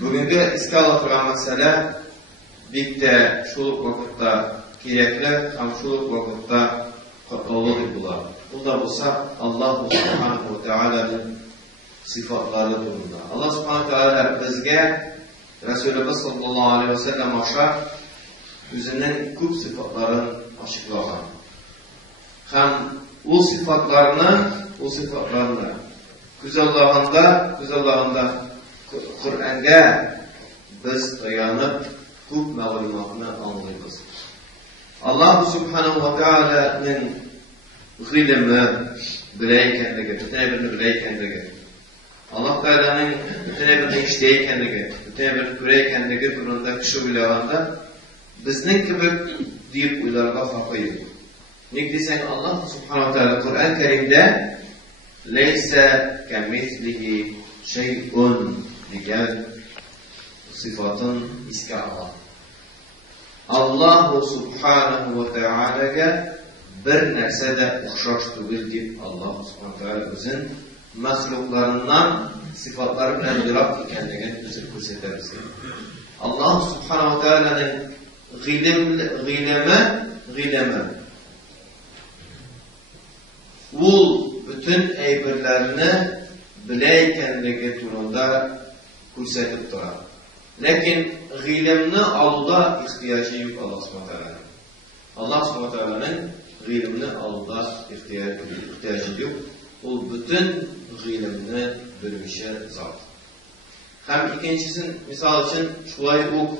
Bugünkü iskal oturan mesele bik de şuluk vakitte gerekli, hem şuluk vakitte katlalı bular. Bu da olsa Allah Subhanahu ve Teala'nın sıfatları durumda. Allah Subhanahu ve Teala bizge Resulullah sallallahu aleyhi ve sellem aşağı özünün küp sıfatlarını açıklayan. Hem o sıfatlarını güzellığında Kur'an'ga biz dayanıp küp məlumatını anlayırız. Allah Subhanahu ve Teala'nın ilmi biləyikənligi, bütün birini biləyikənligi, Allah Teala'nın bütün birini işləyikənligi, bütün birini görəyikənligi durumunda kişi biləyəndə bizning gibi deyip uylarga haqıyıq. Ne desen Allah Subhanahu Teala Kur'an-ı Kerim'de leyse kemithlihi şey'un diyen sıfatın iskâhı. Allah Subhanahu ve Teala'ga bir nersede uxşaş tugil deyip Allah Subhanahu Teala özün məxluqlarından sıfatları bilen yıraq ikenligini özür gösteririz. Allah Subhanahu Teala'nın gilemi ul bütün eybirlerini biləyikənligi turunda gösterip durar. Lakin g'ilimni aluda ihtiyacı yok Allah Subhanahu Teala'nın. Allah Subhanahu Teala'nın g'ilimni aluda ihtiyacı yok. O bütün g'ilimni bilmişe zat. Hem ikincisi misal için şulay ok.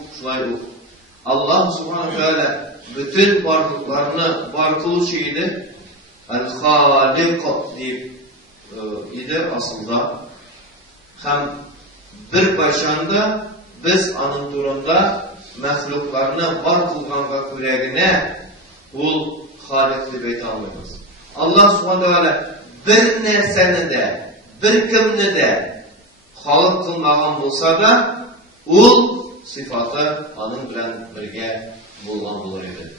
Allah Subhanahu Teala bütün varlıklarını var kılışıydı. El-Halik deyip idi aslında. Hem bir başında biz anın turunda məxluqlarını var kılğanğa küregine ul Halikli beyt anlayırız. Allah Subhanahu Teala bir nerseni de, bir kimni de Halik kılmağın olsa da ul sıfatı anın bilen birge bulgan bulur idi.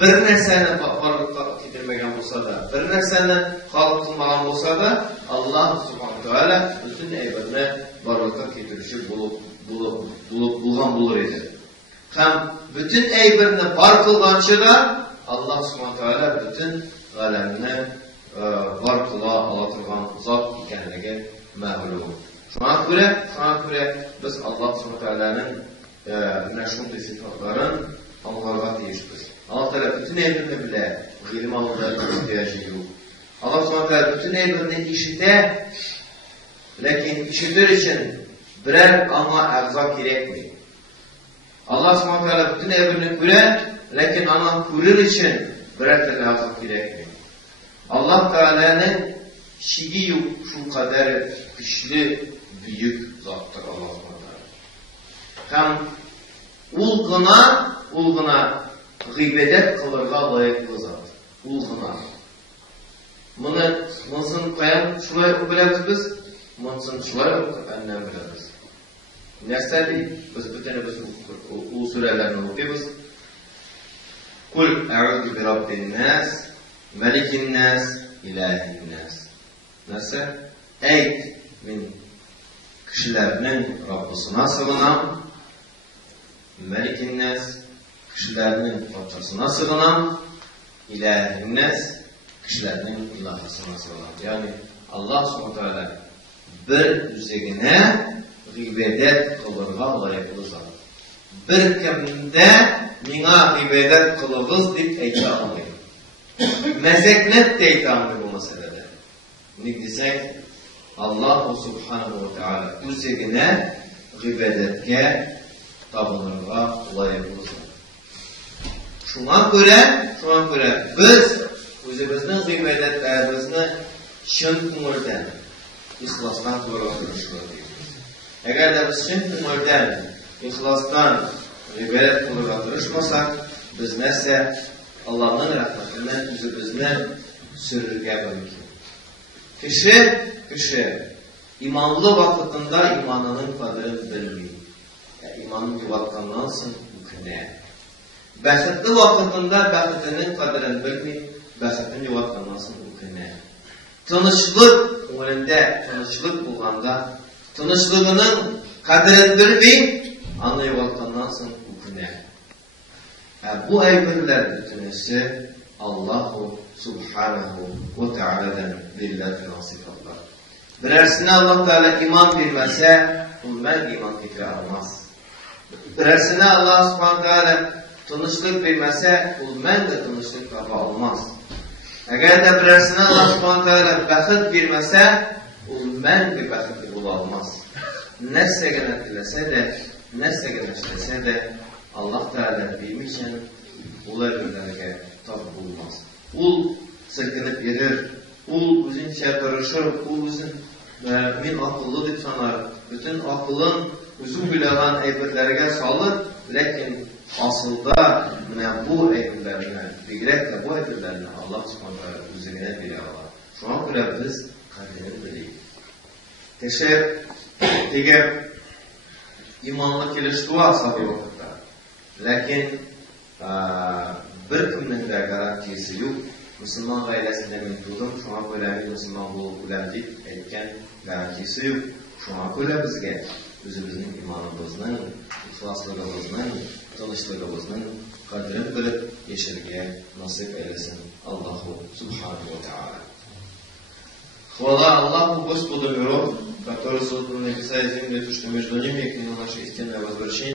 Bir nerseni varlıkta getirmegen olsa da, bir nerseni Halik kılmağın olsa da Allah Subhanahu Teala bütün eybirini varlıkta getirişi bulgan bulur idi. Hem bütün eybirini var kılgançı da Allah Subhanahu Teala bütün alemini var kıla alatırgan zat ikenligi ma'lum. Şuna göre biz Allah Subhanahu Teala'nın şunday sıfatların anlarga tiyişmiz. Allah Teala bütün eybirini bile g'ilim alıda ihtiyacı yok. Allah Subhanahu Teala bütün eybirini işite, lakin işitir için birer ama a'za gerekmiyor. Allah Subhanahu Teala bütün eybirini görer, lakin ana görür için birer tane a'za gerekmiyor. Allah Teala'nın şi'i yok şu kadar güçlü, büyük zattır Allah Subhanahu Teala. Hem ulgına gıybedet kılırga layıklı zat. Ulgına. Mınsın koyan şulay biliriz biz, mınsın şulay annem biliriz. Nerse değil, biz biz o surelerini okuyuz. Kul e'udhu bi rabbin nas, melikin nas, ilahin nas. Nerse? Eyt min kişilerinin Rabbisine sığınan, melikin nas, kişilerinin parçasına sığınan, ilahin nas, kişilerinin ilahasına sığınan. Yani Allah Subhanahu Teala bir üzerine gıybedet kılırga layıklı zat. Bir kimde mina gıybedet kılırız deyip eyta almayın. Mezeklet de eyta almayın bu meselede. Ne desek Allah Subhanahu ve Teala üzerine gıybedetke tabınırga layıklı zat. Şuna göre biz özümüzün gıybedetlerimizni şın kumurdan, ihlasdan doğrulatırışlar. Eğer de biz şın kumurdan, ihlasdan gıybedet doğrulatırışmasak, biz neyse Allah'ın rahmetine özümüzünü sürürge bölük. Kişi imanlı vakitinde imanının kadrini bilmiyor. İmanın yuvatkandan sonra mükene. Bəxtli vakitinde bəxtinin kadrini bilmiyor. Bəxtini yuvatkandan sonra mükene. Tanışlık bulğanda, tanışlığının Kadrini bilmey, anı yo'qotgandan so'ng bu günah. Bu aybirler bütünüsü Allahu Subhanahu ve Teala'dan verilen sıfatlar. Birersine Allah Teala iman bilmese, ben iman fikri almaz. Birersine Allah Subhanahu Teala tanışlık bilmese, ben de tanışlık tapa almaz. Eğer de birersine Allah Subhanahu Teala bəxit bilmese, ben bir bəxitli bulamaz. Ne segenet dilese de, ne segenetlese de Allah Teala bilmişken olaylarına tabi bulmaz. Ul silkinip yedir, ul üzünçe karışır, ul üzün min akıllı dip sanar. Bütün akılın üzün bileğen eybirlerine salır, lakin asılda bu eybirlerine, bilgilerle bu eybirlerine Allah subhanahu üzerine bile var. Şu an bile biz kadrini bileyim. Teşekkür imanlı kiliştuğu asabi vakitte. Lakin bir kimnin de garantisi yok. Müslüman gailesinde mevcudum. Şu an böyle Müslüman bu ulemdik etken garantisi yok. Şu an böyle bizge özümüzün imanımızın, ihlaslığımızın, tanışlığımızın kadrini bilip yeşilge nasip eylesin Allahu Subhanahu ve Teala. Хвала Аллаху Господу миров, который создал небеса и землю, то, что между ними, и к нему наше истинное возвращение.